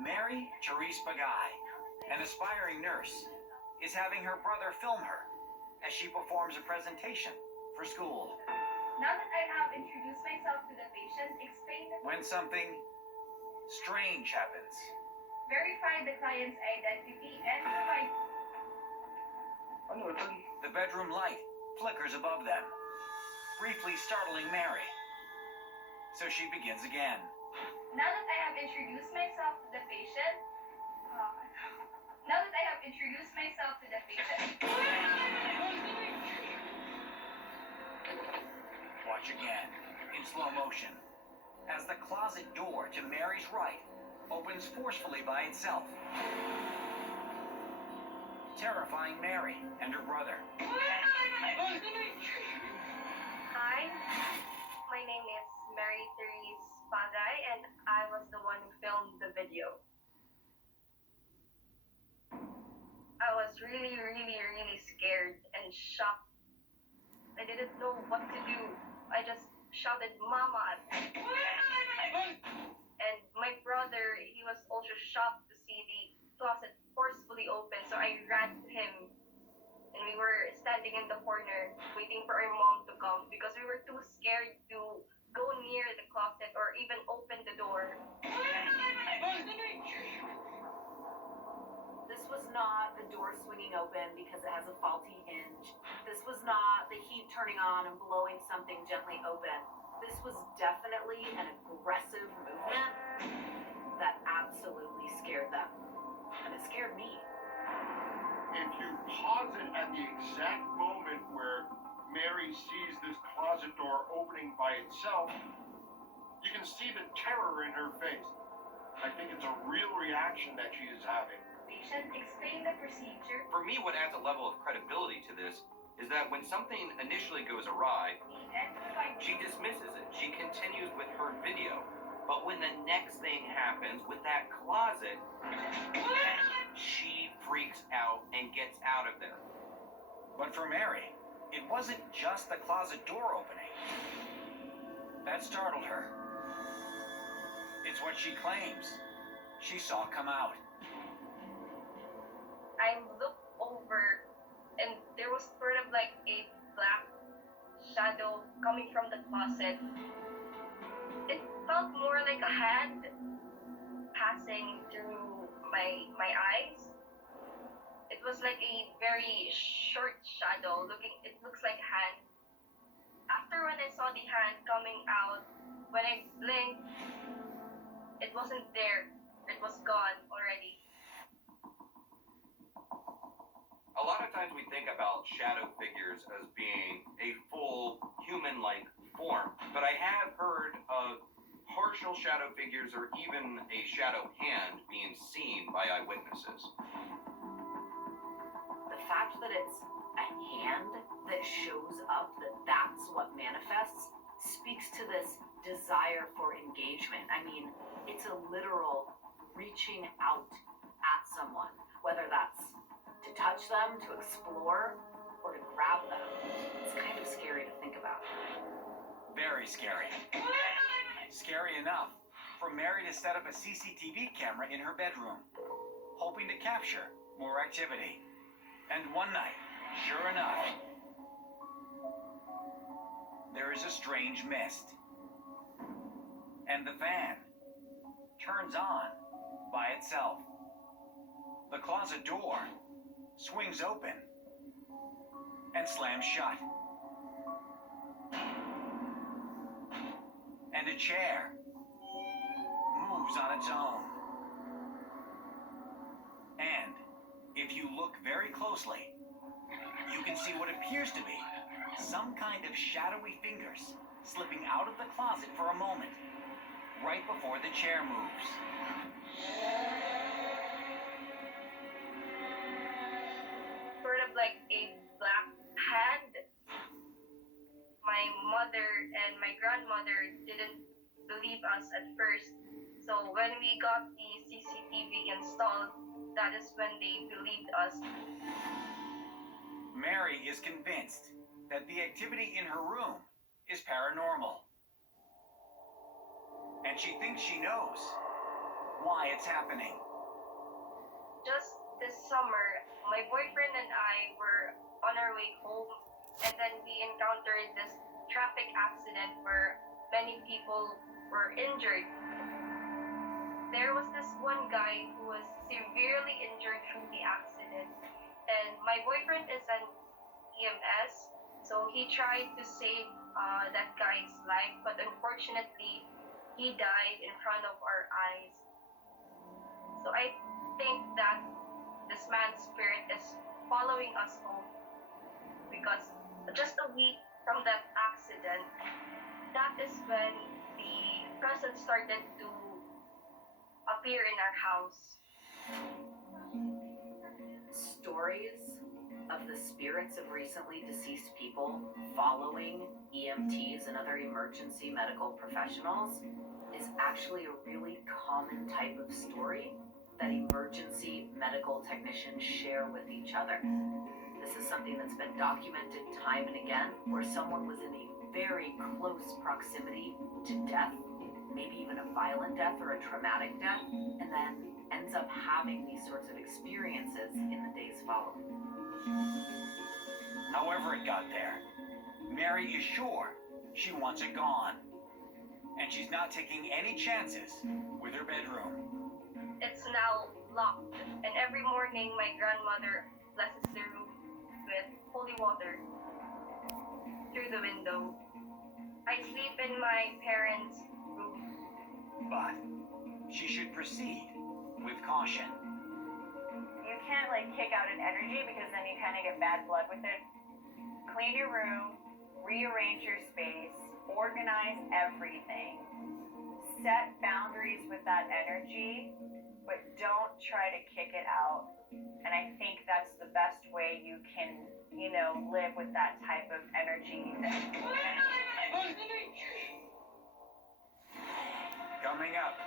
Mary Therese Pagay, an aspiring nurse, is having her brother film her as she performs a presentation for school. Now that I have introduced myself to the patient, explain When something strange happens, verify the client's identity, and provide. the bedroom light flickers above them, briefly startling Mary. So she begins again. Now that I have introduced myself to the patient, now that I have introduced myself to the patient. Watch again, in slow motion, as the closet door to Mary's right opens forcefully by itself, terrifying Mary and her brother. Hi, my name is Mary Therese Pagay, and I was the one who filmed the video. I was really scared and shocked. I didn't know what to do. I just shouted, "Mama!" And my brother, he was also shocked to see the closet forcefully open, so I ran to him. And we were standing in the corner waiting for our mom to come because we were too scared to go near the closet or even open the door. This was not the door swinging open because it has a faulty hinge. This was not the heat turning on and blowing something gently open. This was definitely an aggressive movement that absolutely scared them. And it scared me. If you pause it at the exact moment where Mary sees this closet door opening by itself, you can see the terror in her face. I think it's a real reaction that she is having. Patient, explain the procedure. For me, what adds a level of credibility to this is that when something initially goes awry, And provide. she dismisses it. She continues with her video. But when the next thing happens with that closet, she freaks out and gets out of there. But for Mary, it wasn't just the closet door opening that startled her. It's what she claims she saw come out. I looked over, and there was sort of like a black shadow coming from the closet. It felt more like a hand passing through my eyes. It was like a very short shadow. It looks like a hand. After when I saw the hand coming out, when I blinked, it wasn't there. It was gone already. A lot of times we think about shadow figures as being a full human-like form, but I have heard of partial shadow figures or even a shadow hand being seen by eyewitnesses. The fact that it's a hand that shows up, that's what manifests, speaks to this desire for engagement. I mean, it's a literal reaching out at someone, whether that's to touch them, to explore, or to grab them. It's kind of scary to think about. Very scary. Scary enough for Mary to set up a CCTV camera in her bedroom, hoping to capture more activity. And one night, sure enough, there is a strange mist. And the fan turns on by itself. The closet door swings open and slams shut. And a chair moves on its own. And if you look very closely, you can see what appears to be some kind of shadowy fingers slipping out of the closet for a moment, right before the chair moves. Sort of like a black hand. My mother and my grandmother didn't believe us at first. So when we got the CCTV installed, that is when they believed us. Mary is convinced that the activity in her room is paranormal. And she thinks she knows why it's happening. Just this summer, my boyfriend and I were on our way home, and then we encountered this traffic accident where many people were injured. There was this one guy who was severely injured from the accident, and my boyfriend is an EMS, so he tried to save that guy's life, but unfortunately, he died in front of our eyes. So I think that this man's spirit is following us home because just a week from that accident, that is when the presence started to appear in our house. Stories of the spirits of recently deceased people following EMTs and other emergency medical professionals is actually a really common type of story that emergency medical technicians share with each other. This is something that's been documented time and again, where someone was in a very close proximity to death, maybe even a violent death or a traumatic death, and then ends up having these sorts of experiences in the days following. However it got there, Mary is sure she wants it gone. And she's not taking any chances with her bedroom. It's now locked, and every morning my grandmother blesses the room with holy water through the window. I sleep in my parents' room. But she should proceed with caution. You can't like kick out an energy because then you kind of get bad blood with it. Clean your room, rearrange your space, organize everything, set boundaries with that energy, but don't try to kick it out. And I think that's the best way you can, live with that type of energy. Coming up.